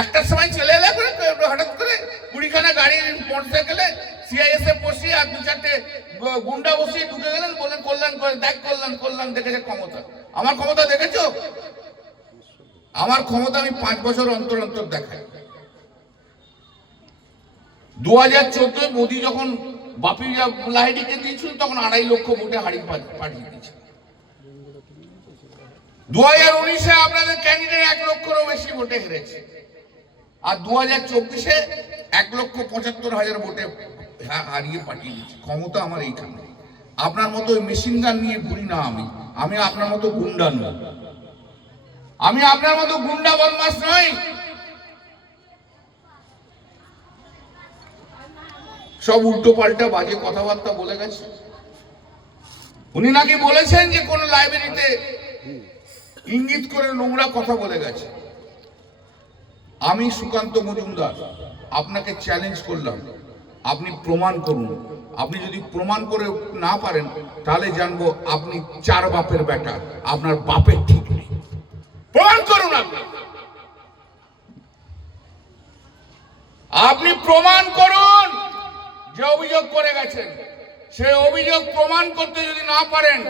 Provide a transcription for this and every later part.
একটার সময় চলে এলে হঠাৎ করে 20খানা গাড়ি মোটরসাইকেলে সিআইএসএফ বসিয়ে আর 2-4টে গুন্ডা বসিয়ে ঢুকে গেলেন, বলেন কল্যাণ করে দেখ, কল্যাণ দেখেছে ক্ষমতা। আমার ক্ষমতা দেখেছো? আমার ক্ষমতা আমি 5 বছর অন্তর অন্তর দেখাই। 2014 মোদী যখন বাপি লাহিড়িকে দিয়েছিল তখন 2.5 লক্ষ ভোটে হারিয়ে পাঠিয়ে দিয়েছিল। 2019-এ আপনাদের ক্যান্ডিডেট 1 লক্ষেরও বেশি ভোটে হেরেছে, আর 2024-এ 1,75,000 ভোটে হারিয়ে পাঠিয়ে দিয়েছে। ক্ষমতা আমার এইখানে। আপনার মতো মেশিন গান নিয়ে ঘুরি না আমি আপনার মতো গুন্ডা নই, আমি আপনার মতো গুন্ডা বদমাশ নই। সব উল্টো পাল্টা বাজে কথাবার্তা বলে গেছে। উনি নাকি বলেছেন যে কোন লাইব্রেরিতে ইঙ্গিত করে নোংরা কথা বলে গেছে। আমি সুকান্ত মজুমদার আপনাকে চ্যালেঞ্জ করলাম, আপনি প্রমাণ করুন। আপনি যদি প্রমাণ করে না পারেন তাহলে জানবো আপনি 4 বাপের বেটা, আপনার বাপের ঠিক নেই। প্রমাণ করুন। আপনি প্রমাণ করুন যে অভিযোগ করে গেছেন। সেই অভিযোগ প্রমাণ করতে যদি না পারেন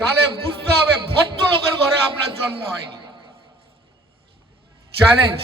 তাহলে বুঝতে হবে ভদ্রলোকের ঘরে আপনার জন্ম হয়নি। চ্যালেঞ্জ।